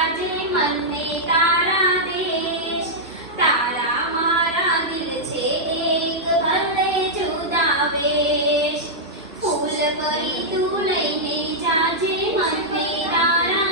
જાજે મને તારા દેશ, તારા મારા દિલ છે એક ભલે જુદા વેશ, ફૂલ કરી તું લઈને જાજે મને તારા